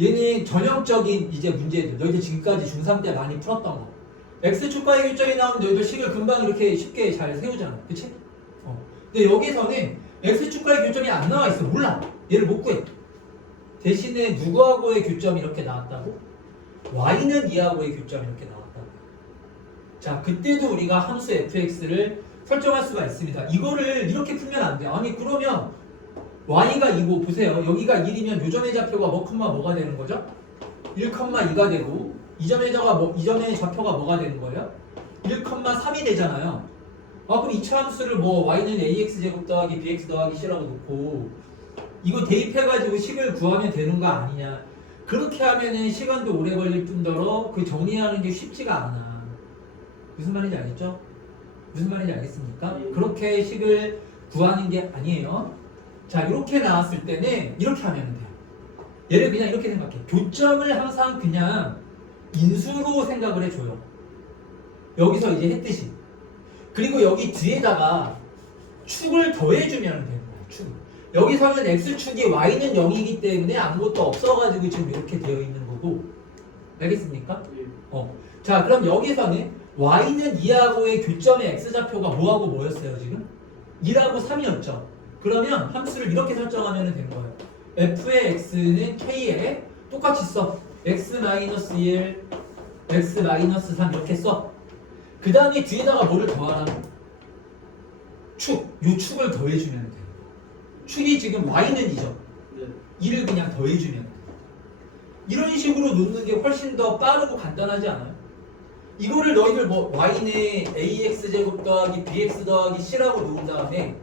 얘는 전형적인 이제 문제들. 너희들 지금까지 중3 때 많이 풀었던 거. x축과의 교점이 나오면 너희들 식을 금방 이렇게 쉽게 잘 세우잖아. 그치? 근데 여기서는 x축과의 교점이 안 나와 있어. 몰라. 얘를 못 구해. 대신에 누구하고의 교점이 이렇게 나왔다고? y는 2하고의 교점이 이렇게 나왔다고. 자, 그때도 우리가 함수 fx를 설정할 수가 있습니다. 이거를 이렇게 풀면 안 돼요. 아니 그러면 y가 2고 보세요. 여기가 1이면 요점의 좌표가 뭐가 되는 거죠? 1,2가 되고 이점의 좌표가 뭐가 되는 거예요? 1,3이 되잖아요. 아 그럼 이차 함수를 뭐 y는 ax제곱 더하기 bx 더하기 c라고 놓고 이거 대입해가지고 식을 구하면 되는 거 아니냐. 그렇게 하면은 시간도 오래 걸릴 뿐더러 그 정리하는 게 쉽지가 않아. 무슨 말인지 알겠죠? 무슨 말인지 알겠습니까? 그렇게 식을 구하는 게 아니에요. 자 이렇게 나왔을 때는 이렇게 하면 돼요. 얘를 그냥 이렇게 생각해. 교점을 항상 그냥 인수로 생각을 해줘요. 여기서 이제 했듯이. 그리고 여기 뒤에다가 축을 더해주면 되는 거예요. 축. 여기서는 x축이 y는 0이기 때문에 아무것도 없어가지고 지금 이렇게 되어 있는 거고. 알겠습니까? 자 그럼 여기서는 y는 2하고의 교점의 x좌표가 뭐하고 뭐였어요 지금? 2하고 3이었죠. 그러면 함수를 이렇게 설정하면 되는 거예요. f의 x는 k에 똑같이 써. x-1, x-3 이렇게 써. 그 다음에 뒤에다가 뭐를 더하라고? 축. 요 축을 더해주면 돼요. 축이 지금 y는 2죠. 2를 그냥 더해주면 돼요. 이런 식으로 놓는 게 훨씬 더 빠르고 간단하지 않아요? 이거를 너희들 뭐 y는 ax제곱 더하기 bx 더하기 c라고 놓은 다음에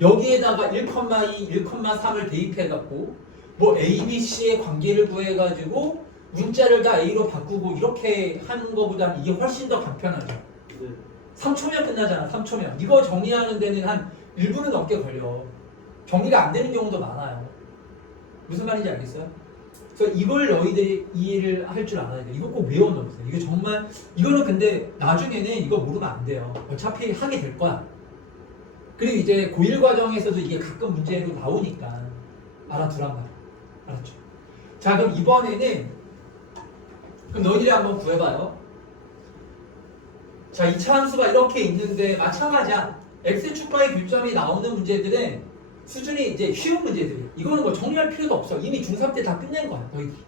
여기에다가 1,2, 1,3을 대입해갖고 뭐 a, b, c의 관계를 구해가지고 문자를 다 a로 바꾸고 이렇게 하는 것보다는 이게 훨씬 더 간편하죠. 3초면 끝나잖아. 3초면. 이거 정리하는 데는 한 1분은 넘게 걸려. 정리가 안 되는 경우도 많아요. 무슨 말인지 알겠어요? 그래서 이걸 너희들이 이해를 할 줄 알아야 돼. 이거 꼭 외워놓으세요. 이거 정말 이거는 근데 나중에는 이거 모르면 안 돼요. 어차피 하게 될 거야. 그리고 이제 고1 과정에서도 이게 가끔 문제로 나오니까 알아두란 말이야. 알았죠? 자 그럼 이번에는 그럼 너희들이 한번 구해봐요. 자 2차 함수가 이렇게 있는데 마찬가지야. x축과의 교점이 나오는 문제들은 수준이 이제 쉬운 문제들이에요. 이거는 뭐 정리할 필요도 없어. 이미 중3 때 다 끝낸 거야 너희들이.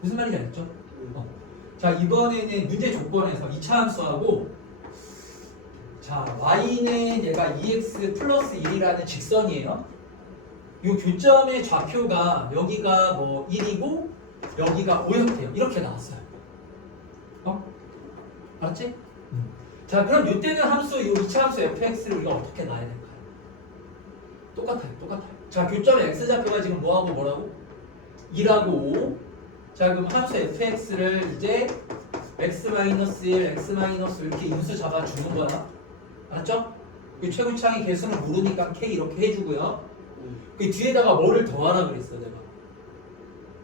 무슨 말인지 알겠죠? 자 이번에는 문제 조건에서 2차 함수하고 자 y는 얘가 2x 플러스 1이라는 직선이에요. 이 교점의 좌표가 여기가 뭐 1이고 여기가 5였대요. 이렇게 나왔어요. 알았지? 자 그럼 이때는 함수 이 2차 함수 fx를 우리가 어떻게 놔야 될까요? 똑같아요. 자 교점의 x좌표가 지금 뭐하고 뭐라고? 2하고 5. 자 그럼 함수 fx를 이제 x-1, x-5 이렇게 인수 잡아주는 거야. 알았죠? 그 최고창의 개수는 모르니까 k 이렇게 해주고요. 그 뒤에다가 뭐를 더하라 그랬어 내가?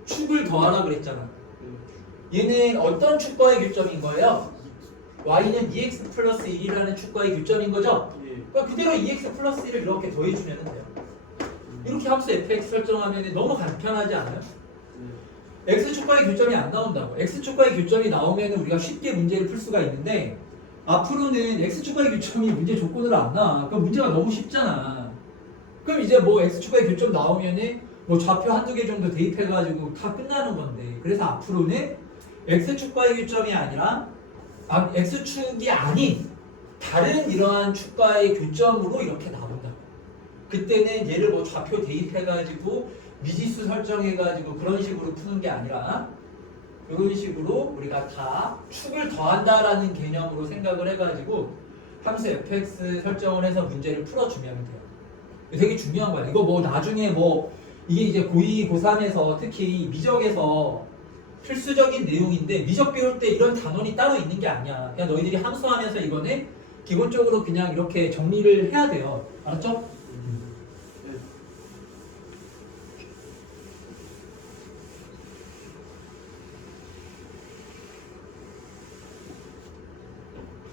축을 더하라 그랬잖아. 얘는 어떤 축과의 교점인 거예요? y는 2x 플러스 1이라는 축과의 교점인 거죠? 그러니까 그대로 2x 플러스 1을 이렇게 더해주면 돼요. 이렇게 함수 fx 설정하면 너무 간편하지 않아요? x축과의 교점이 안 나온다고. x축과의 교점이 나오면 우리가 쉽게 문제를 풀 수가 있는데 앞으로는 x축과의 교점이 문제 조건으로 안 나와. 그럼 문제가 너무 쉽잖아. 그럼 이제 뭐 x축과의 교점 나오면은 뭐 좌표 한두 개 정도 대입해가지고 다 끝나는 건데 그래서 앞으로는 x축과의 교점이 아니라 x축이 아닌 다른 이러한 축과의 교점으로 이렇게 나온다고. 그때는 얘를 뭐 좌표 대입해가지고 미지수 설정해가지고 그런 식으로 푸는 게 아니라 이런 식으로 우리가 다 축을 더한다라는 개념으로 생각을 해가지고 함수 fx 설정을 해서 문제를 풀어주면 돼요. 되게 중요한 거야. 이거 뭐 나중에 뭐 이게 이제 고2, 고3에서 특히 미적에서 필수적인 내용인데 미적 배울 때 이런 단원이 따로 있는 게 아니야. 그냥 너희들이 함수하면서 이거는 기본적으로 그냥 이렇게 정리를 해야 돼요. 알았죠?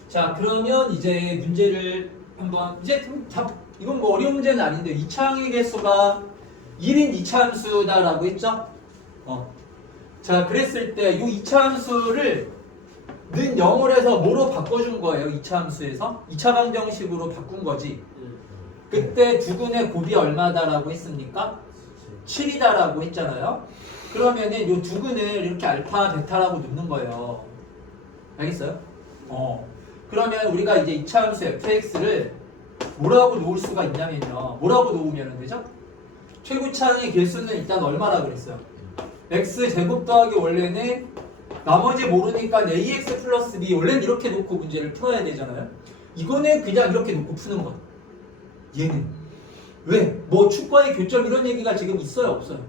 자, 그러면 이제 문제를 한번 이제 이건 뭐 어려운 문제는 아닌데 이차항의 개수가 1인 이차함수다라고 했죠? 자, 그랬을 때 이 이차함수를 는 0을 해서 뭐로 바꿔준 거예요? 이차함수에서 2차 방정식으로 바꾼 거지. 그때 두근의 곱이 얼마다라고 했습니까? 7이다라고 했잖아요. 그러면은 요 두근을 이렇게 알파, 베타라고 놓는 거예요. 알겠어요? 그러면 우리가 이제 이차함수 fx를 뭐라고 놓을 수가 있냐면요. 뭐라고 놓으면 되죠? 최고차항의 개수는 일단 얼마라 그랬어요? x제곱 더하기 원래는 나머지 모르니까 ax 플러스 b 원래는 이렇게 놓고 문제를 풀어야 되잖아요. 이거는 그냥 이렇게 놓고 푸는 거야. 얘는 왜? 뭐 축과의 교점 이런 얘기가 지금 있어요? 없어요?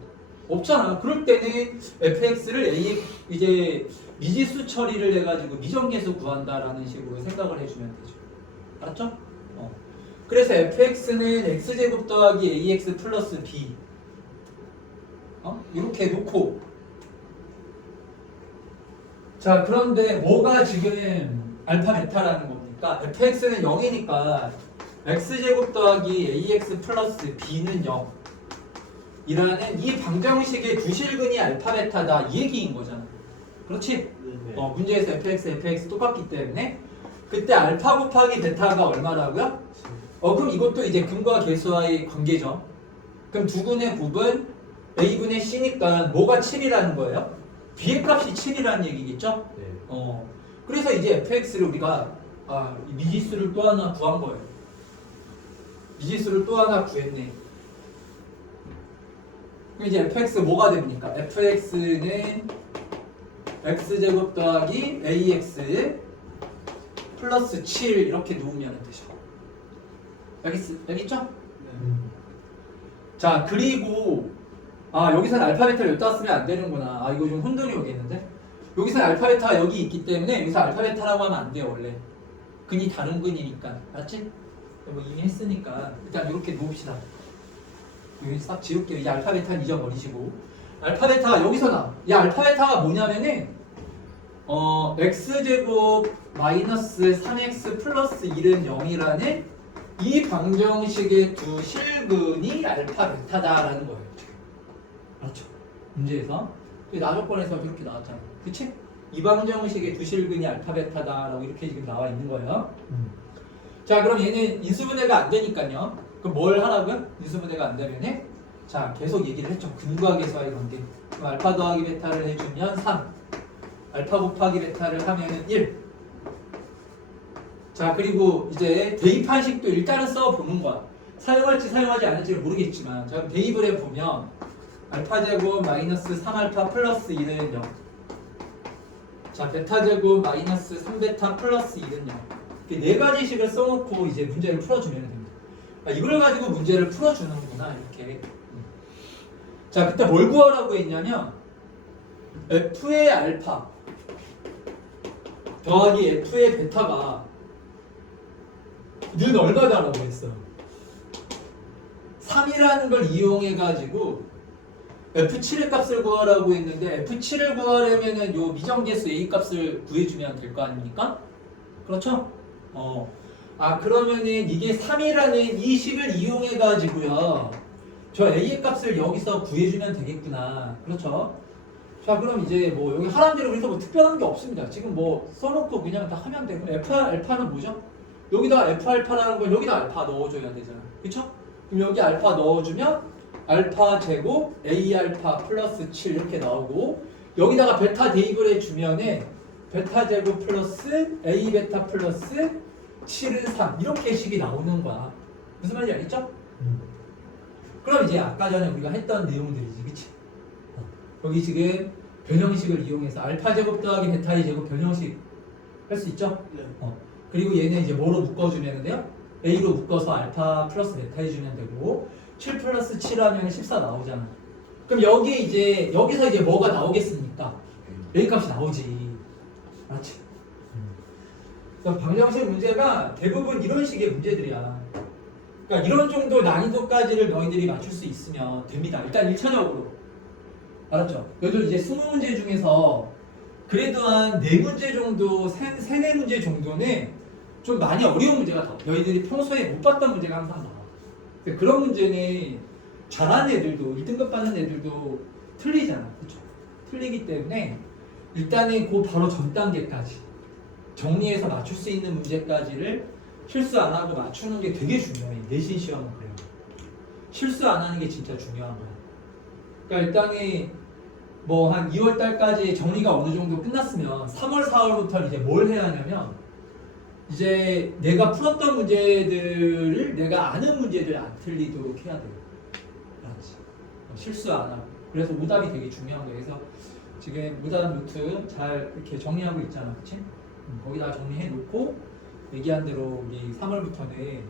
없잖아. 그럴 때는 fx를 ax 이제 미지수 처리를 해가지고 미정계수 구한다라는 식으로 생각을 해주면 되죠. 알았죠? 그래서 fx는 x제곱 더하기 ax 플러스 b 이렇게 놓고 자, 그런데 뭐가 지금 알파 베타라는 겁니까? fx는 0이니까 x제곱 더하기 ax 플러스 b는 0 이라는 이 방정식의 부실근이 알파 베타다 이 얘기인 거잖아. 그렇지? 네. 문제에서 fx 똑같기 때문에 그때 알파 곱하기 베타가 얼마라고요? 그럼 이것도 이제 근과 계수와의 관계죠. 그럼 두근의 곱은 a분의 c니까 뭐가 7이라는 거예요? b의 값이 7이라는 얘기겠죠? 네. 그래서 이제 fx를 우리가 미지수를 또 하나 구한 거예요. 미지수를 또 하나 구했네. 그럼 이제 fx 뭐가 됩니까? fx는 x제곱 더하기 ax 플러스 7 이렇게 놓으면 되죠. 알겠죠? 네. 자, 그리고 여기서는 알파 베타를 여기다 쓰면 안 되는구나. 이거 좀 혼돈이 오겠는데? 여기서는 알파 베타가 여기 있기 때문에 여기서 알파 베타라고 하면 안 돼요. 원래 근이 다른 근이니까. 알았지? 뭐 이미 했으니까 일단 이렇게 놓읍시다. 여기 싹 지울게요. 이 알파 베타는 잊어버리시고 알파 베타가 여기서 나와. 이 알파 베타가 뭐냐면은 x제곱 마이너스 3x 플러스 1은 0이라는 이 방정식의 두 실근이 알파 베타다라는 거예요. 그렇죠. 문제에서 나조건에서 이렇게 나왔잖아. 그치? 이 방정식의 두 실근이 알파 베타다라고 이렇게 지금 나와 있는 거예요. 자, 그럼 얘는 인수분해가 안 되니까요. 그럼 뭘 하라고요? 인수분해가 안 되면은 자, 계속 얘기를 했죠. 근과 계수와의 관계. 그럼 알파 더하기 베타를 해주면 3 알파 곱하기 베타를 하면은 1 자, 그리고 이제 대입한식도 일단은 써보는 거야. 사용할지 사용하지 않을지는 모르겠지만 자, 대입을 해보면 알파 제곱 마이너스 3알파 플러스 1은 0 자, 베타 제곱 마이너스 3베타 플러스 1은 0 이렇게 네 가지식을 써놓고 이제 문제를 풀어주면 됩니다. 이걸 가지고 문제를 풀어주는구나 이렇게. 자, 그때 뭘 구하라고 했냐면 f의 알파 더하기 f의 베타가 는 얼마다라고 했어요. 3이라는 걸 이용해 가지고 f7의 값을 구하라고 했는데 f7을 구하려면은 요 미정계수 a 값을 구해주면 될 거 아닙니까? 그렇죠? 그러면은 이게 3이라는 이 식을 이용해 가지고요. 저 a의 값을 여기서 구해주면 되겠구나. 그렇죠? 자, 그럼 이제 뭐 여기 하라는 대로 그래서 뭐 특별한 게 없습니다. 지금 뭐 써놓고 그냥 다 하면 되고 f 알파는 뭐죠? 여기다 f 알파라는 걸 여기다 알파 넣어줘야 되잖아. 그렇죠? 그럼 여기 알파 넣어주면 알파 제곱 a 알파 플러스 7 이렇게 나오고 여기다가 베타 대입을 해주면은 베타 제곱 플러스 a 베타 플러스 7은 3 이렇게 식이 나오는 거야. 무슨 말인지 알겠죠? 그럼 이제 아까 전에 우리가 했던 내용들이지, 그치? 여기 지금 변형식을 이용해서 알파 제곱 더하기 베타의 제곱 변형식 할 수 있죠? 네. 그리고 얘는 이제 뭐로 묶어주면 돼요? a로 묶어서 알파 플러스 베타 해주면 되고 7 플러스 7 하면 14 나오잖아. 그럼 여기 이제 여기서 이제 뭐가 나오겠습니까? a 값이 나오지. 맞지? 그래서 방정식 문제가 대부분 이런 식의 문제들이야. 그러니까 이런 정도 난이도까지를 너희들이 맞출 수 있으면 됩니다. 일단 1차적으로. 알았죠? 요즘 이제 20문제 중에서 그래도 한 4문제 정도, 3, 4문제 정도는 좀 많이 어려운 문제가 나와. 너희들이 평소에 못 봤던 문제가 항상 나와. 근데 그런 문제는 잘하는 애들도 1등급 받는 애들도 틀리잖아. 그쵸? 틀리기 때문에 일단은 그 바로 전 단계까지 정리해서 맞출 수 있는 문제까지를 실수 안 하고 맞추는 게 되게 중요해. 내신 시험은 그래요. 실수 안 하는 게 진짜 중요한 거야. 그러니까 일단은 뭐 한 2월 달까지 정리가 어느 정도 끝났으면 3월, 4월부터 이제 뭘 해야 하냐면 이제 내가 풀었던 문제들을 내가 아는 문제들 안 틀리도록 해야 돼요. 알았지? 실수 안 하고. 그래서 오답이 되게 중요한 거예요. 그래서 지금 오답 노트 잘 이렇게 정리하고 있잖아. 그치? 거기다 정리해 놓고 얘기한 대로 우리 3월부터는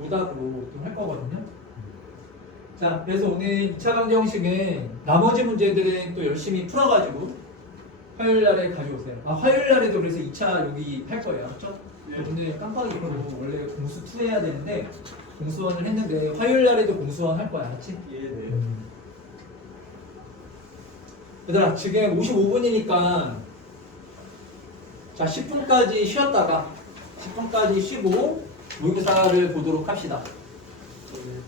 오답으로 좀 할 거거든요. 자, 그래서 오늘 2차 강제 형식은 나머지 문제들은 또 열심히 풀어가지고 화요일 날에 가져오세요. 아, 화요일 날에도 그래서 2차 여기 할 거예요. 맞죠? 네. 오늘 깜빡이고 원래 공수 2 해야 되는데 공수원을 했는데 화요일 날에도 공수원 할 거야. 맞지? 예, 네. 얘들아, 지금 55분이니까 자, 10분까지 쉬었다가 10분까지 쉬고 모의고사를 보도록 합시다. 네.